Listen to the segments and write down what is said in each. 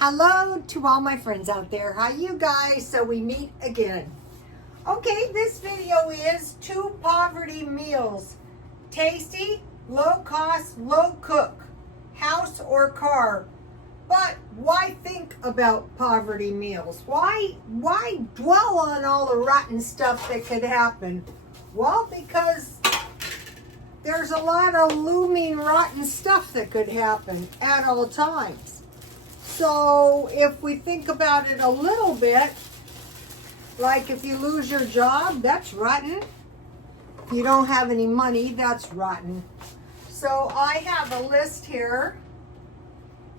Hello to all my friends out there. How you guys? So we meet again. Okay, this video is 2 poverty meals. Tasty, low cost, low cook, house or car. But why think about poverty meals? Why dwell on all the rotten stuff that could happen? Well, because there's a lot of looming rotten stuff that could happen at all times. So if we think about it a little bit, like if you lose your job, that's rotten. If you don't have any money, that's rotten. So I have a list here.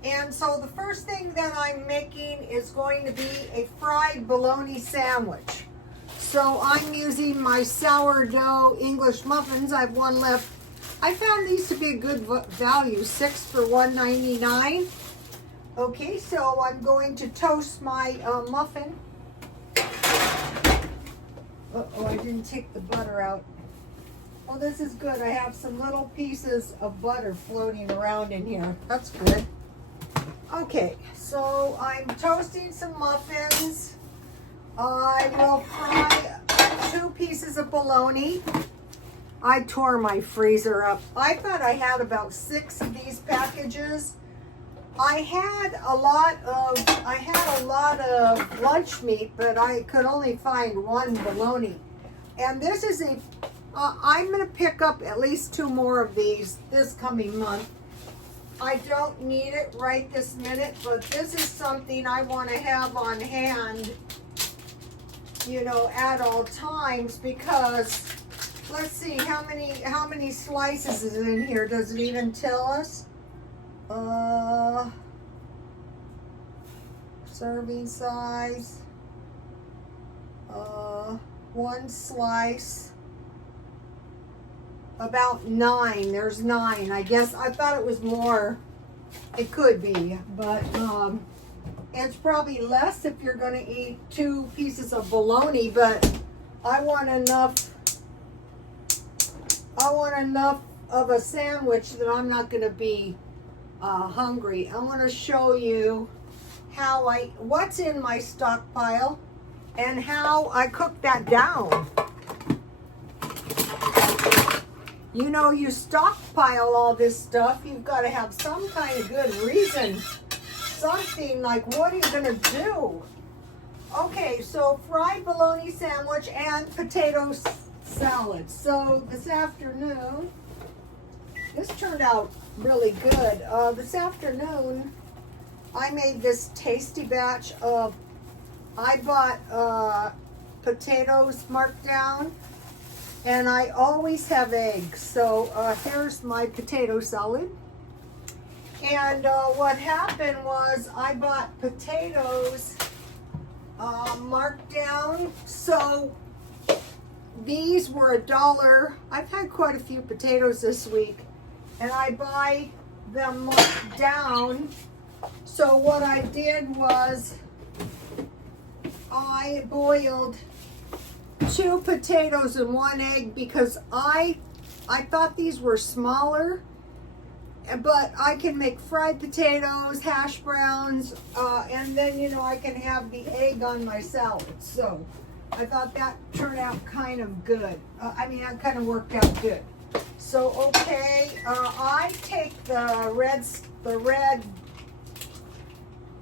And so the first thing that I'm making is going to be a fried bologna sandwich. So I'm using my sourdough English muffins. I have one left. I found these to be a good value, 6 for $1.99. Okay, so I'm going to toast my muffin. Uh-oh, I didn't take the butter out. Oh, this is good. I have some little pieces of butter floating around in here. That's good. Okay, so I'm toasting some muffins. I will fry 2 pieces of bologna. I tore my freezer up. I thought I had about 6 of these packages. I had a lot of lunch meat, but I could only find 1 bologna. And this is I'm going to pick up at least 2 more of these this coming month. I don't need it right this minute, but this is something I want to have on hand, you know, at all times, because let's see, how many slices is in here? Does it even tell us? Serving size, 1 slice, about 9. There's 9. I guess I thought it was more. It could be, but it's probably less if you're going to eat 2 pieces of bologna. But I want enough of a sandwich that I'm not going to be hungry. I want to show you what's in my stockpile and how I cook that down. You know, you stockpile all this stuff, you've got to have some kind of good reason. Something like, what are you going to do? Okay, so fried bologna sandwich and potato salad. So this afternoon, this turned out really good. This afternoon, I made this tasty batch of, I bought potatoes marked down, and I always have eggs. So here's my potato salad. And what happened was I bought potatoes marked down. So these were $1. I've had quite a few potatoes this week, and I buy them marked down. So what I did was I boiled 2 potatoes and 1 egg, because I thought these were smaller, but I can make fried potatoes, hash browns, and then, you know, I can have the egg on my salad. So I thought that turned out kind of good. That kind of worked out good. So, okay, I take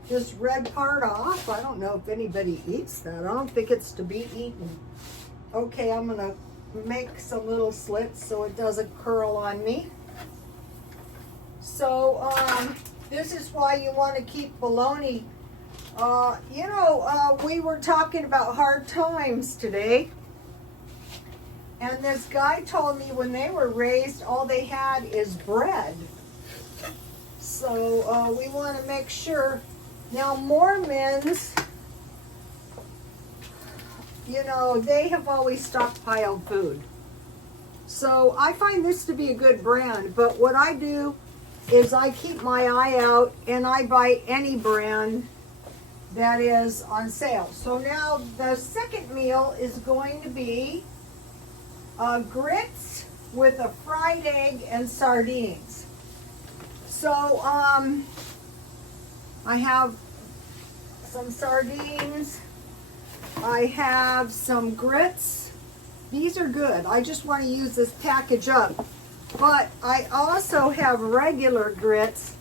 this red part off. I don't know if anybody eats that. I don't think it's to be eaten. Okay, I'm gonna make some little slits so it doesn't curl on me. So, this is why you want to keep bologna. We were talking about hard times today. And this guy told me when they were raised, all they had is bread. So we want to make sure. Now Mormons, you know, they have always stockpiled food. So I find this to be a good brand. But what I do is I keep my eye out and I buy any brand that is on sale. So now the second meal is going to be grits with a fried egg and sardines. So I have some sardines. I have some grits. These are good. I just want to use this package up. But I also have regular grits,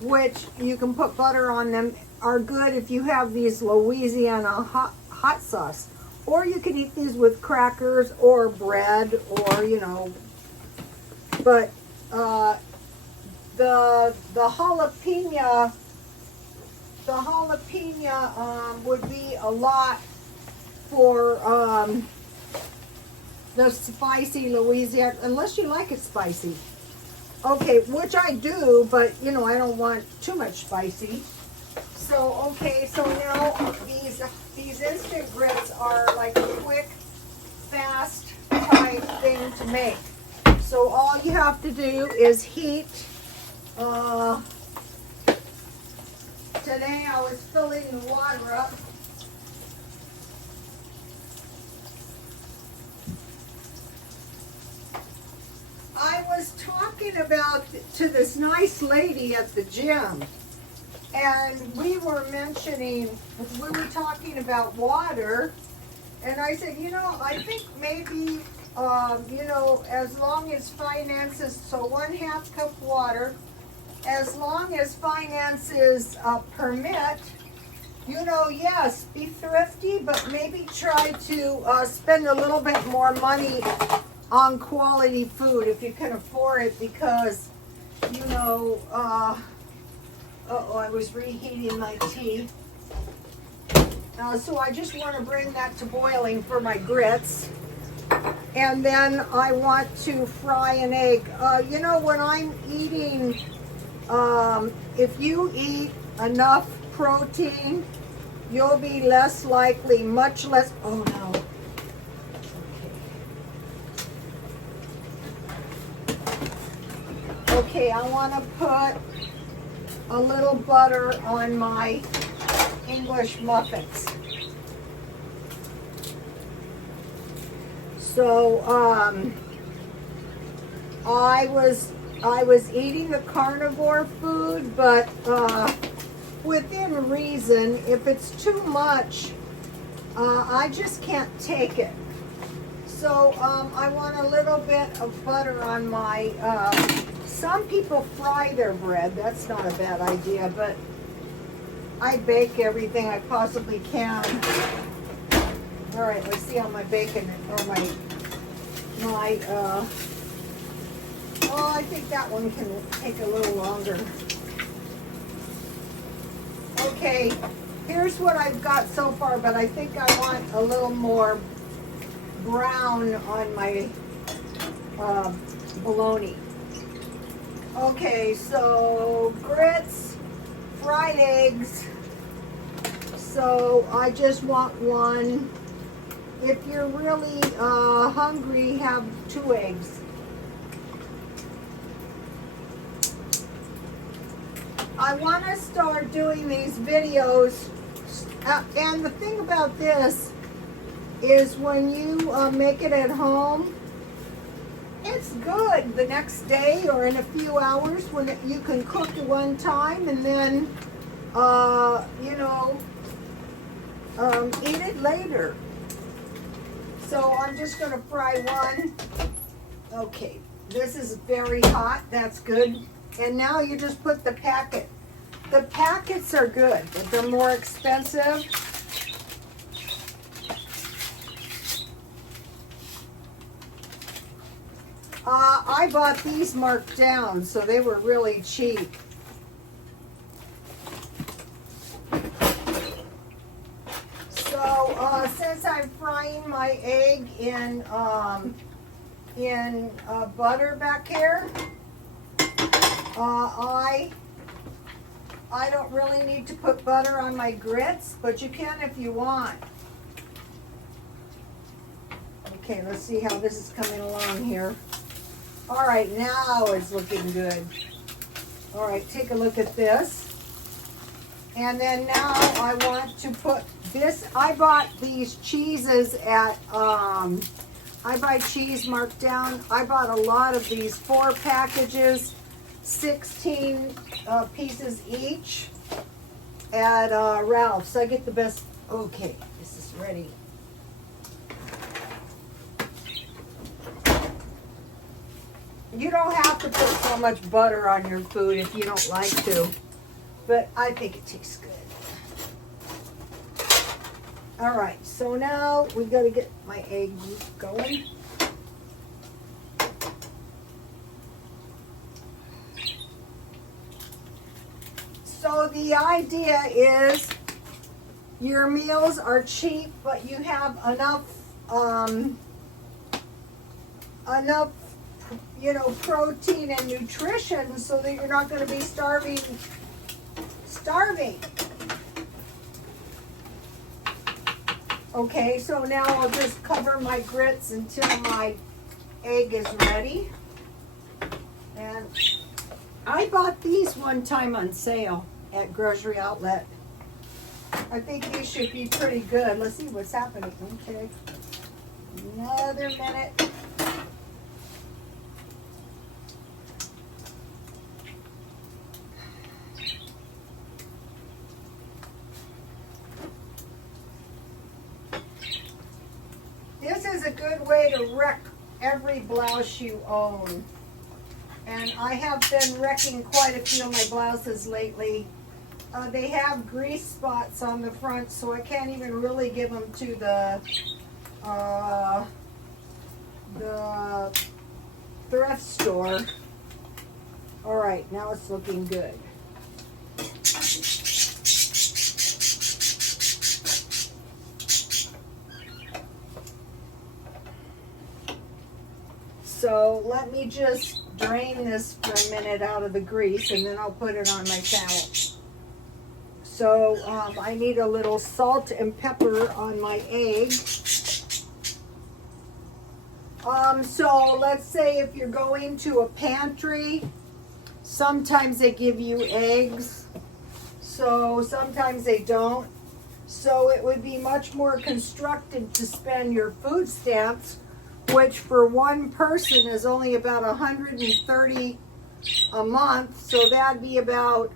which you can put butter on them, are good if you have these Louisiana hot sauce. Or you can eat these with crackers or bread or, you know. But the jalapeno would be a lot for the spicy Louisiana, unless you like it spicy. Okay, which I do, but you know, I don't want too much spicy. So, okay, so now these instant grits are like a quick, fast type thing to make. So all you have to do is heat. Today I was filling the water up. I was talking about to this nice lady at the gym, and we were talking about water, and I said, you know, I think maybe, you know, as long as finances, so 1/2 cup water, as long as finances permit, you know, yes, be thrifty, but maybe try to spend a little bit more money on quality food if you can afford it, because, you know, uh-oh, I was reheating my tea. So I just want to bring that to boiling for my grits. And then I want to fry an egg. You know, when I'm eating, if you eat enough protein, you'll be less likely, much less, oh no. Okay, I want to put a little butter on my English muffins. So, I was eating the carnivore food, but within reason. If it's too much, I just can't take it. So I want a little bit of butter on my, some people fry their bread. That's not a bad idea, but I bake everything I possibly can. All right, let's see how my bacon, or oh, I think that one can take a little longer. Okay, here's what I've got so far, but I think I want a little more brown on my bologna. Okay, so grits, fried eggs. So I just want one. If you're really hungry, have 2 eggs. I want to start doing these videos, and the thing about this is when you make it at home, it's good the next day or in a few hours when you can cook it one time and then, you know, eat it later. So I'm just going to fry one. Okay, this is very hot. That's good. And now you just put the packet. The packets are good, but they're more expensive. I bought these marked down, so they were really cheap. So since I'm frying my egg in butter back here, I don't really need to put butter on my grits, but you can if you want. Okay, let's see how this is coming along here. All right, now it's looking good. All right, take a look at this. And then now I want to put this. I bought these cheeses at, I buy cheese marked down. I bought a lot of these, 4 packages, 16 pieces each. at Ralph's. I get the best. Okay, this is ready. You don't have to put so much butter on your food if you don't like to, but I think it tastes good. All right, so now we got to get my egg going. So the idea is your meals are cheap, but you have enough, protein and nutrition so that you're not going to be starving. Okay, so now I'll just cover my grits until my egg is ready. And I bought these one time on sale at Grocery Outlet. I think these should be pretty good. Let's see what's happening. Okay, another minute. This is a good way to wreck every blouse you own. And I have been wrecking quite a few of my blouses lately. They have grease spots on the front, so I can't even really give them to the thrift store. All right, now it's looking good. So let me just drain this for a minute out of the grease, and then I'll put it on my towel. So I need a little salt and pepper on my egg. So let's say if you're going to a pantry, sometimes they give you eggs, so sometimes they don't. So it would be much more constructive to spend your food stamps, which for one person is only about $130 a month. So that'd be about,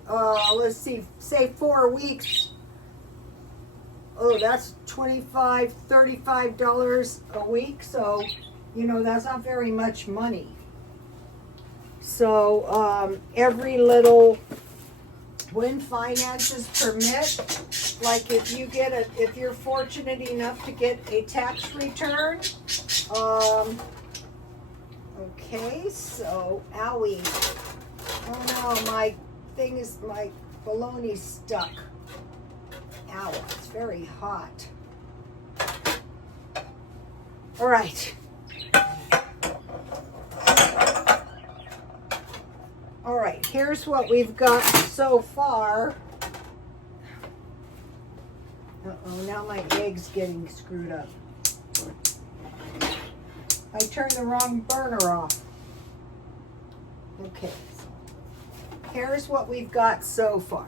let's see, say 4 weeks. Oh, that's $25, $35 a week. So, that's not very much money. So every little, when finances permit, like if you're fortunate enough to get a tax return, okay, so, owie. Oh no, my bologna's stuck. Ow, it's very hot. All right. All right, here's what we've got so far. Uh-oh, now my egg's getting screwed up. I turned the wrong burner off. Okay, so here's what we've got so far.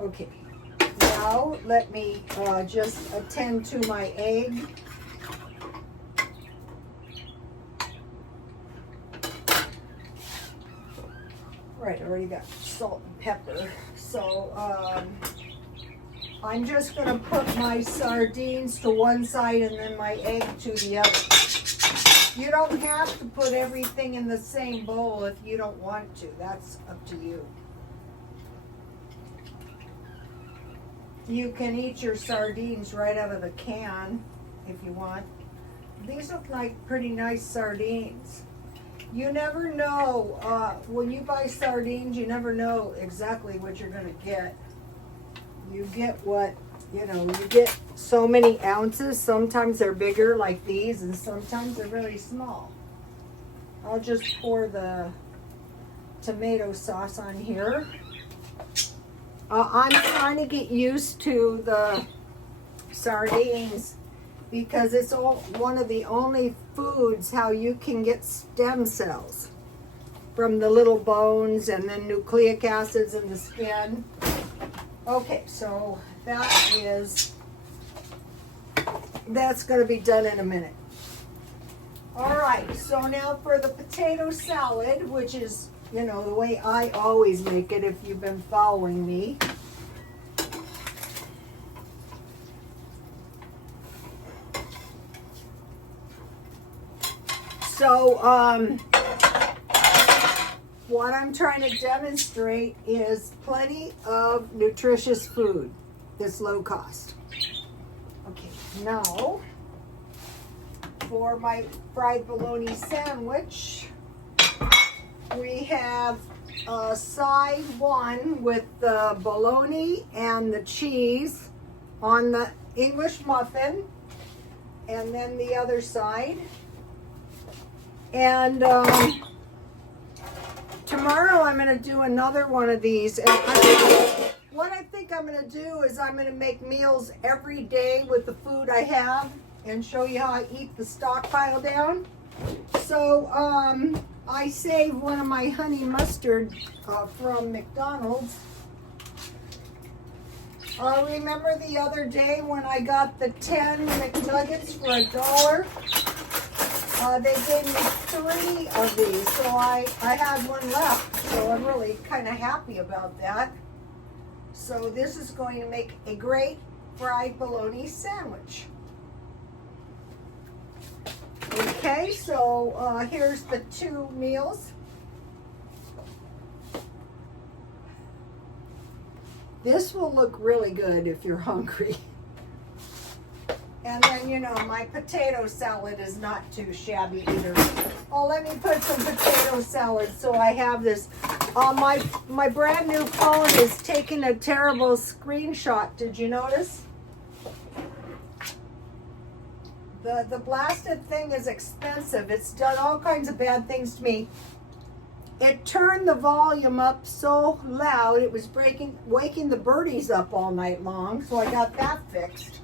Okay, now let me just attend to my egg. Right, I already got salt and pepper. So I'm just going to put my sardines to one side and then my egg to the other. You don't have to put everything in the same bowl if you don't want to. That's up to you. You can eat your sardines right out of the can if you want. These look like pretty nice sardines. You never know, when you buy sardines, you never know exactly what you're going to get. You get you get so many ounces. Sometimes they're bigger like these, and sometimes they're really small. I'll just pour the tomato sauce on here. I'm trying to get used to the sardines because it's one of the only foods how you can get stem cells from the little bones and then nucleic acids in the skin. Okay, so that's going to be done in a minute. All right, so now for the potato salad, which is, you know, the way I always make it if you've been following me. So, what I'm trying to demonstrate is plenty of nutritious food that's low cost. Okay, now for my fried bologna sandwich, we have side one with the bologna and the cheese on the English muffin, and then the other side. And tomorrow I'm going to do another one of these. And what I think I'm going to do is I'm going to make meals every day with the food I have and show you how I eat the stockpile down. So I saved one of my honey mustard from McDonald's. Remember the other day when I got the 10 McNuggets for $1? They gave me 3 of these, so I had one left, so I'm really kind of happy about that. So this is going to make a great fried bologna sandwich. Okay, so here's the 2 meals. This will look really good if you're hungry. And then, you know, my potato salad is not too shabby either. Oh, let me put some potato salad so I have this. My brand new phone is taking a terrible screenshot. Did you notice? The blasted thing is expensive. It's done all kinds of bad things to me. It turned the volume up so loud it was waking the birdies up all night long, so I got that fixed.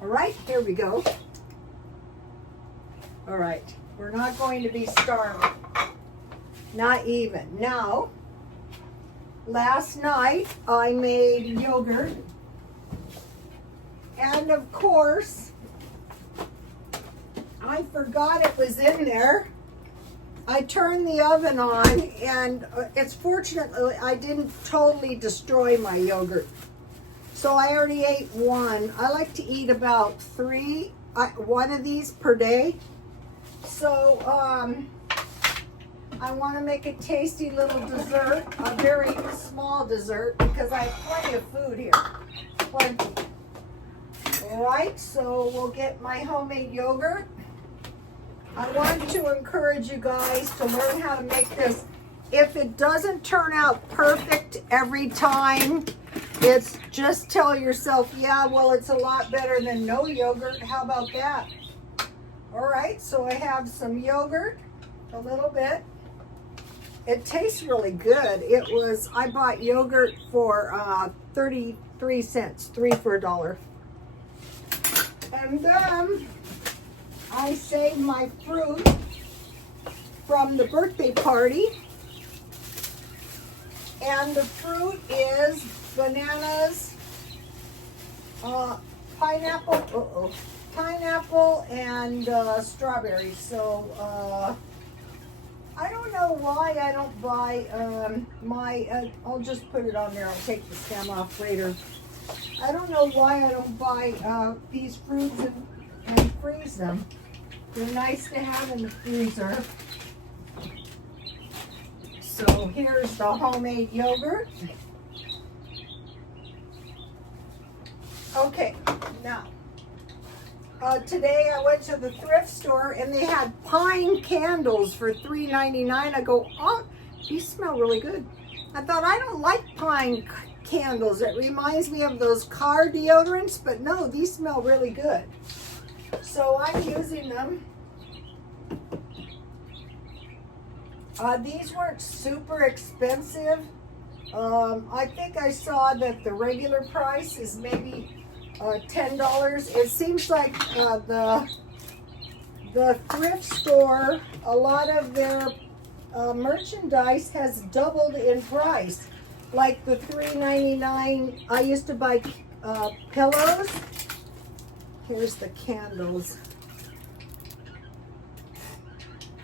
All right, here we go. All right, we're not going to be starving. Not even. Now, last night I made yogurt. And of course, I forgot it was in there. I turned the oven on, and it's fortunate I didn't totally destroy my yogurt. So I already ate one. I like to eat about 3, one of these per day. So I want to make a tasty little dessert, a very small dessert, because I have plenty of food here. Plenty. All right, so we'll get my homemade yogurt. I want to encourage you guys to learn how to make this. If it doesn't turn out perfect every time, it's just tell yourself, yeah, well, it's a lot better than no yogurt. How about that? All right, so I have some yogurt, a little bit. It tastes really good. I bought yogurt for 33 cents, 3 for $1. And then I saved my fruit from the birthday party. And the fruit is bananas, pineapple, and strawberries. So I don't know why I don't buy I'll just put it on there. I'll take the stem off later. I don't know why I don't buy these fruits and freeze them. They're nice to have in the freezer. So here's the homemade yogurt. Okay, now, today I went to the thrift store and they had pine candles for $3.99. I go, oh, these smell really good. I thought, I don't like pine candles. It reminds me of those car deodorants, but no, these smell really good. So I'm using them. These weren't super expensive. I think I saw that the regular price is maybe $10. It seems like the thrift store, a lot of their merchandise has doubled in price. Like the $3.99, I used to buy pillows. Here's the candles.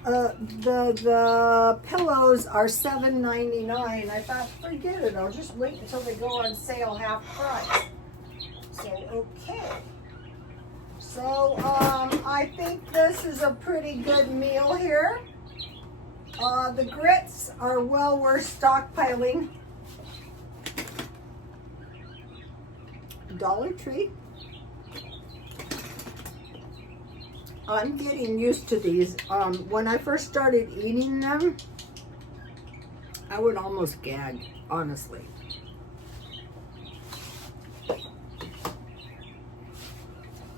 the pillows are $7.99. I thought, forget it, I'll just wait until they go on sale half price. So, okay. So, I think this is a pretty good meal here. The grits are well worth stockpiling. Dollar Tree. I'm getting used to these. When I first started eating them, I would almost gag, honestly.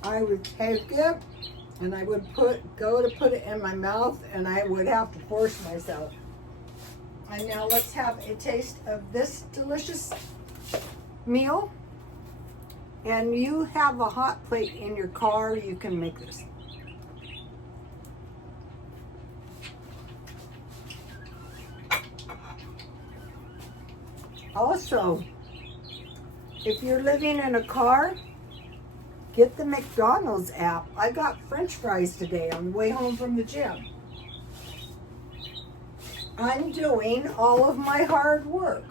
I would take it and I would go to put it in my mouth and I would have to force myself. And now let's have a taste of this delicious meal. And you have a hot plate in your car, you can make this. Also, if you're living in a car, get the McDonald's app. I got French fries today on the way home from the gym. I'm doing all of my hard work.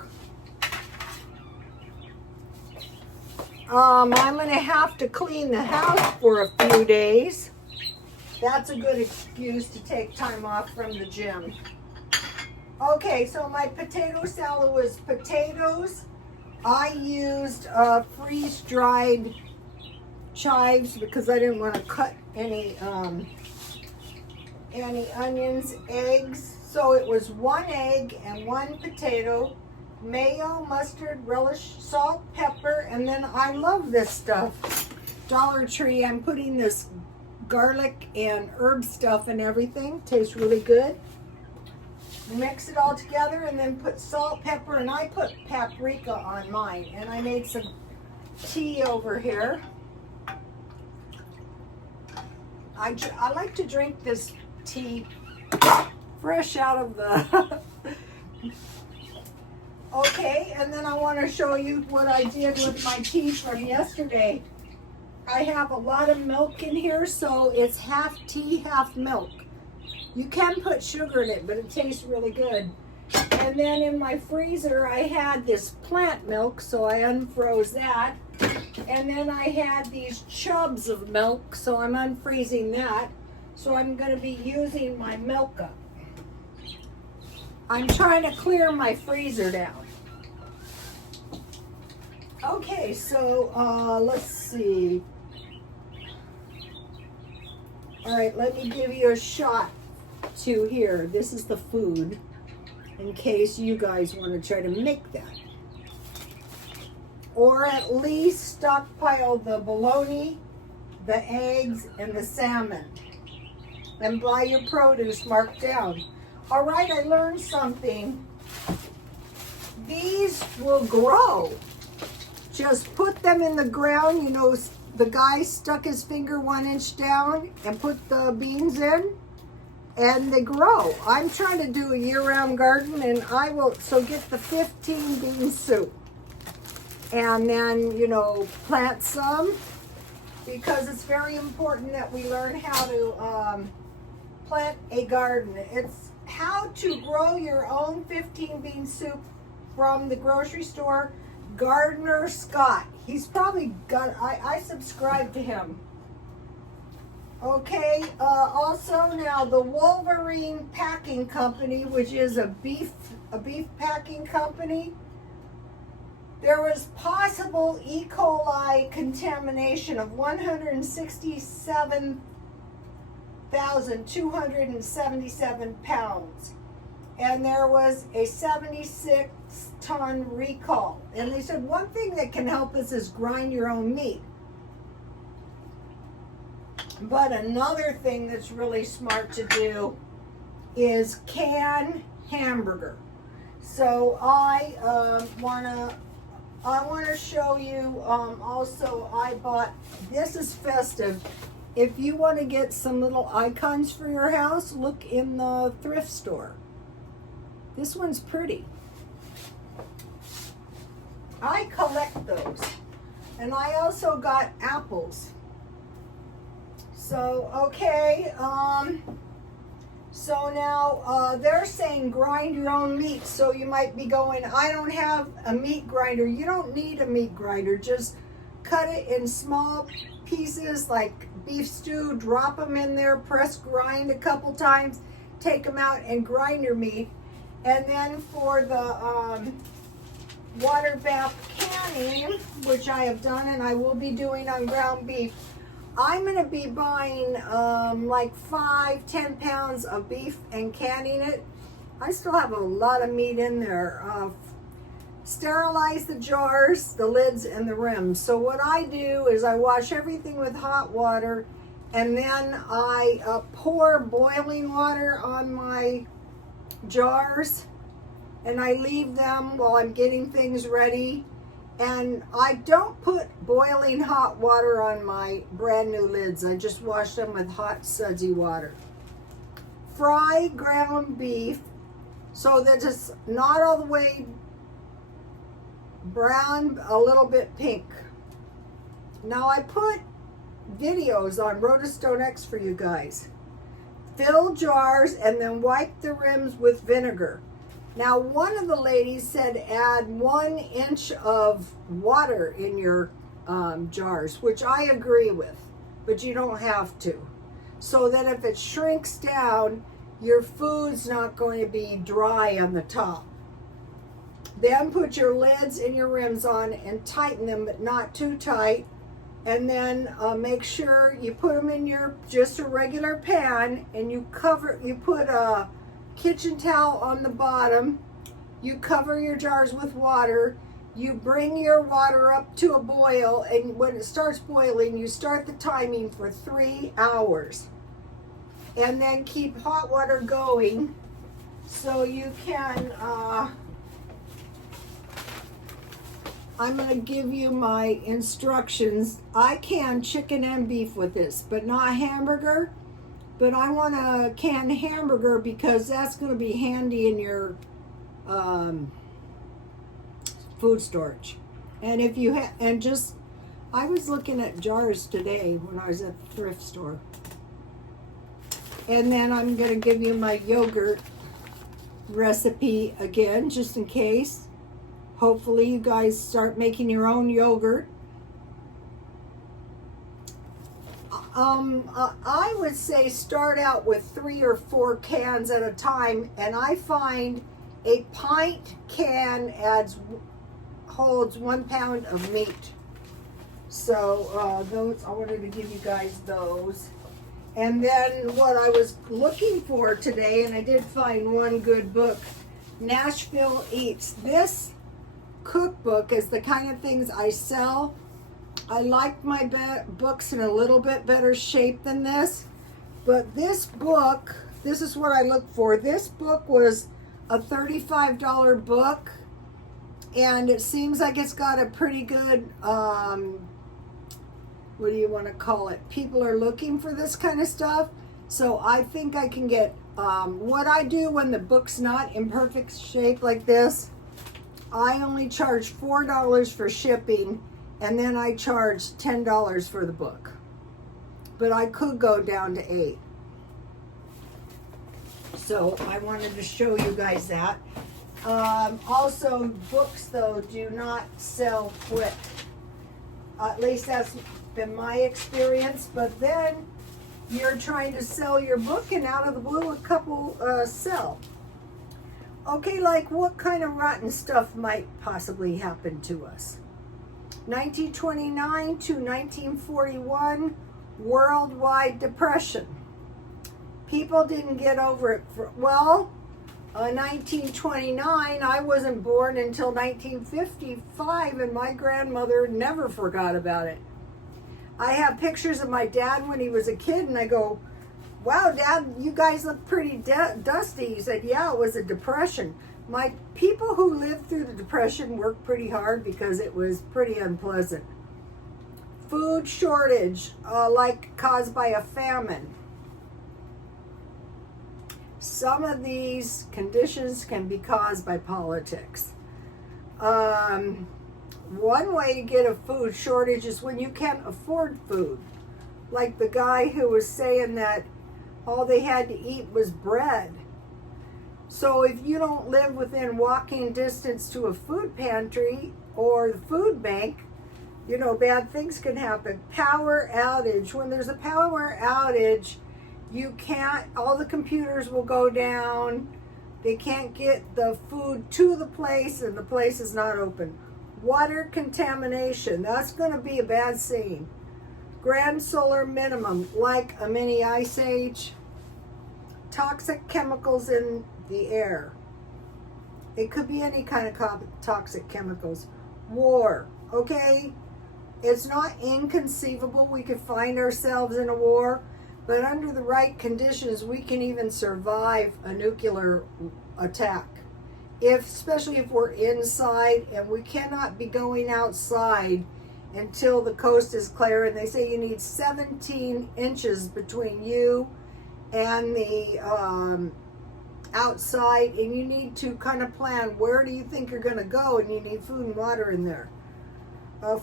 I'm going to have to clean the house for a few days. That's a good excuse to take time off from the gym. Okay, so my potato salad was potatoes. I used freeze-dried chives because I didn't want to cut any onions, eggs. So it was 1 egg and 1 potato, mayo, mustard, relish, salt, pepper, and then I love this stuff. Dollar Tree, I'm putting this garlic and herb stuff and everything. Tastes really good. Mix it all together and then put salt, pepper, and I put paprika on mine. And I made some tea over here. I like to drink this tea fresh out of the... Okay, and then I want to show you what I did with my tea from yesterday. I have a lot of milk in here, so it's half tea, half milk. You can put sugar in it, but it tastes really good. And then in my freezer, I had this plant milk, so I unfroze that. And then I had these chubs of milk, so I'm unfreezing that. So I'm going to be using my milk up. I'm trying to clear my freezer down. Okay, so let's see. All right, let me give you a shot to here. This is the food in case you guys want to try to make that. Or at least stockpile the bologna, the eggs, and the salmon. And buy your produce marked down. All right, I learned something. These will grow. Just put them in the ground. You know, the guy stuck his finger 1 inch down and put the beans in, and they grow. I'm trying to do a year-round garden, and I will, so get the 15 bean soup. And then, you know, plant some, because it's very important that we learn how to plant a garden. It's how to grow your own 15 bean soup from the grocery store. Gardener Scott. He's probably got, I subscribe to him. Okay, also now the Wolverine Packing Company, which is a beef packing company. There was possible E. coli contamination of 167,277 pounds. And there was a 76-ton recall. And they said one thing that can help us is grind your own meat. But another thing that's really smart to do is can hamburger. So I want to show you, also I bought, this is festive. If you want to get some little icons for your house, look in the thrift store. This one's pretty. I collect those. And I also got apples. So, okay, So now they're saying grind your own meat. So you might be going, I don't have a meat grinder. You don't need a meat grinder. Just cut it in small pieces like beef stew, drop them in there, press grind a couple times, take them out and grind your meat. And then for the water bath canning, which I have done and I will be doing on ground beef, I'm going to be buying like 5-10 pounds of beef and canning it. I still have a lot of meat in there. Sterilize the jars, the lids, and the rims. So what I do is I wash everything with hot water, and then I pour boiling water on my jars, and I leave them while I'm getting things ready. And I don't put boiling hot water on my brand new lids. I just wash them with hot sudsy water. Fry ground beef so that it's not all the way brown, a little bit pink. Now I put videos on Rotostone X for you guys. Fill jars and then wipe the rims with vinegar. Now, one of the ladies said add 1 inch of water in your jars, which I agree with, but you don't have to. So that if it shrinks down, your food's not going to be dry on the top. Then put your lids and your rims on and tighten them, but not too tight. And then make sure you put them in your just a regular pan, and you put a kitchen towel on the bottom. You cover your jars with water. You bring your water up to a boil, and when it starts boiling, you start the timing for 3 hours. And then keep hot water going so you can, I'm going to give you my instructions. I can chicken and beef with this, but not hamburger. But I want to can hamburger because that's going to be handy in your food storage. And if you I was looking at jars today when I was at the thrift store. And then I'm going to give you my yogurt recipe again, just in case. Hopefully you guys start making your own yogurt. I would say start out with 3 or 4 cans at a time, and I find a pint can holds 1 pound of meat. So those, I wanted to give you guys those. And then what I was looking for today, and I did find one good book, Nashville Eats. This cookbook is the kind of things I sell. I like my books in a little bit better shape than this, but this book, this is what I look for. This book was a $35 book, and it seems like it's got a pretty good, what do you want to call it? People are looking for this kind of stuff, so I think I can get, what I do when the book's not in perfect shape like this, I only charge $4 for shipping, and then I charge $10 for the book. But I could go down to $8. So I wanted to show you guys that. Also, books though do not sell quick. At least that's been my experience. But then you're trying to sell your book, and out of the blue a couple sell. Okay, like what kind of rotten stuff might possibly happen to us? 1929 to 1941, worldwide depression. People didn't get over it. 1929, I wasn't born until 1955, and my grandmother never forgot about it. I have pictures of my dad when he was a kid, and I go, wow, Dad, you guys look pretty dusty. He said, yeah, it was a depression. My people who lived through the depression worked pretty hard because it was pretty unpleasant. Food shortage, like caused by a famine. Some of these conditions can be caused by politics. One way to get a food shortage is when you can't afford food. Like the guy who was saying that All they had to eat was bread. So if you don't live within walking distance to a food pantry or the food bank, you know, bad things can happen. Power outage. When there's a power outage, you can't, all the computers will go down. They can't get the food to the place and the place is not open. Water contamination. That's going to be a bad scene. Grand solar minimum, like a mini ice age. Toxic chemicals in the air. It could be any kind of toxic chemicals. War. Okay? It's not inconceivable we could find ourselves in a war, but under the right conditions, we can even survive a nuclear attack. Especially if we're inside, and we cannot be going outside until the coast is clear. And they say you need 17 inches between you and the outside, and you need to kind of plan where do you think you're going to go, and you need food and water in there.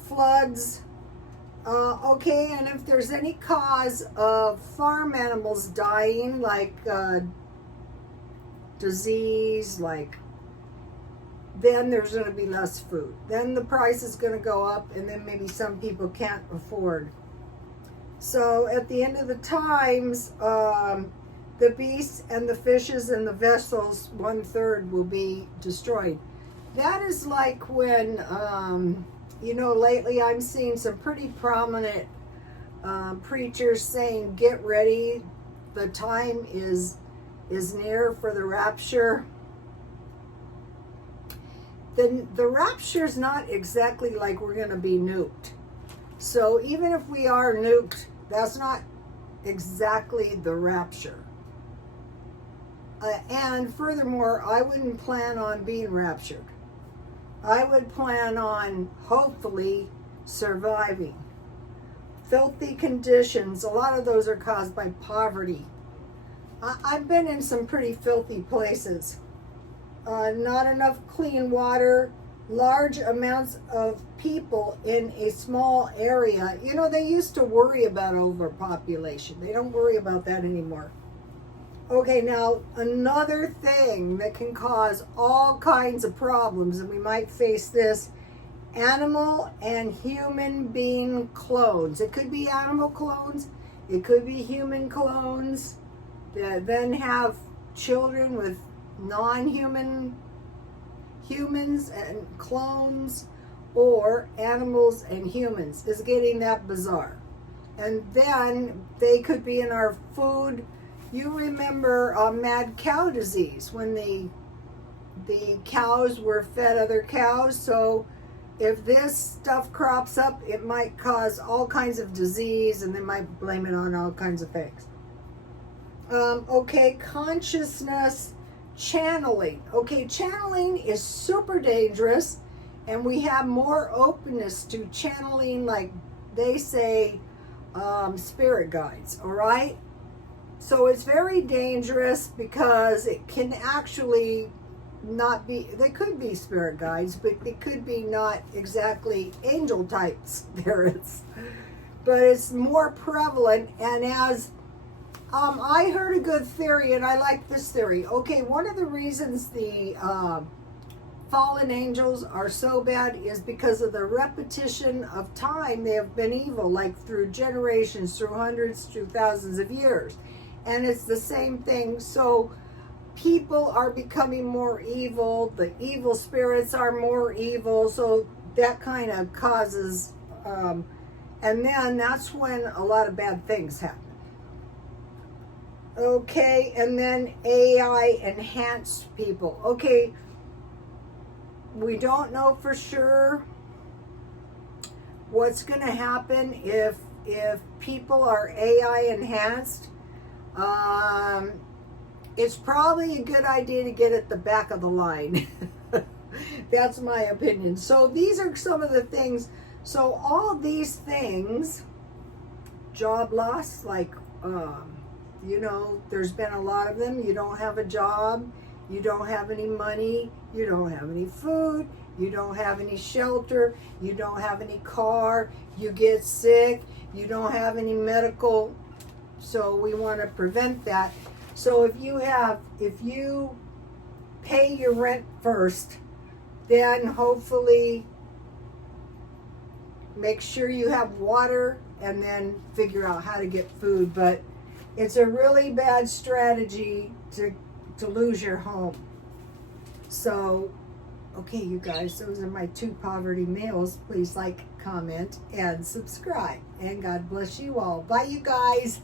Floods. Okay, and if there's any cause of farm animals dying, like disease, like, then there's going to be less food. Then the price is going to go up, and then maybe some people can't afford. So at the end of the times, the beasts and the fishes and the vessels, 1/3 will be destroyed. That is like when, you know, lately I'm seeing some pretty prominent preachers saying, get ready, the time is near for the rapture. Then the rapture is not exactly like we're going to be nuked. So even if we are nuked, that's not exactly the rapture. And furthermore, I wouldn't plan on being raptured. I would plan on hopefully surviving. Filthy conditions, a lot of those are caused by poverty. I've been in some pretty filthy places. Not enough clean water, large amounts of people in a small area. You know, they used to worry about overpopulation. They don't worry about that anymore. Okay, now another thing that can cause all kinds of problems, and we might face this, animal and human being clones. It could be animal clones, it could be human clones that then have children with non-human humans and clones, or animals and humans. Is getting that bizarre. And then they could be in our food. You remember mad cow disease, when the cows were fed other cows. So if this stuff crops up, it might cause all kinds of disease, and they might blame it on all kinds of things. Okay, consciousness channeling. Okay, channeling is super dangerous, and we have more openness to channeling, like they say, spirit guides, all right? So it's very dangerous because it can actually not be, they could be spirit guides, but they could be not exactly angel type spirits. But it's more prevalent, and as I heard a good theory, and I like this theory. Okay, one of the reasons the fallen angels are so bad is because of the repetition of time. They have been evil, like through generations, through hundreds, through thousands of years. And it's the same thing. So people are becoming more evil. The evil spirits are more evil. So that kind of causes, and then that's when a lot of bad things happen. Okay, and then AI enhanced people. Okay, we don't know for sure what's going to happen if people are AI enhanced. It's probably a good idea to get at the back of the line. That's my opinion. So these are some of the things. So all these things, job loss, like, you know, there's been a lot of them. You don't have a job, you don't have any money, you don't have any food, you don't have any shelter, you don't have any car, you get sick, you don't have any medical So we want to prevent that. So if you pay your rent first, then hopefully make sure you have water and then figure out how to get food. But it's a really bad strategy to lose your home. So, okay, you guys, those are my 2 poverty meals. Please like, comment, and subscribe. And God bless you all. Bye, you guys.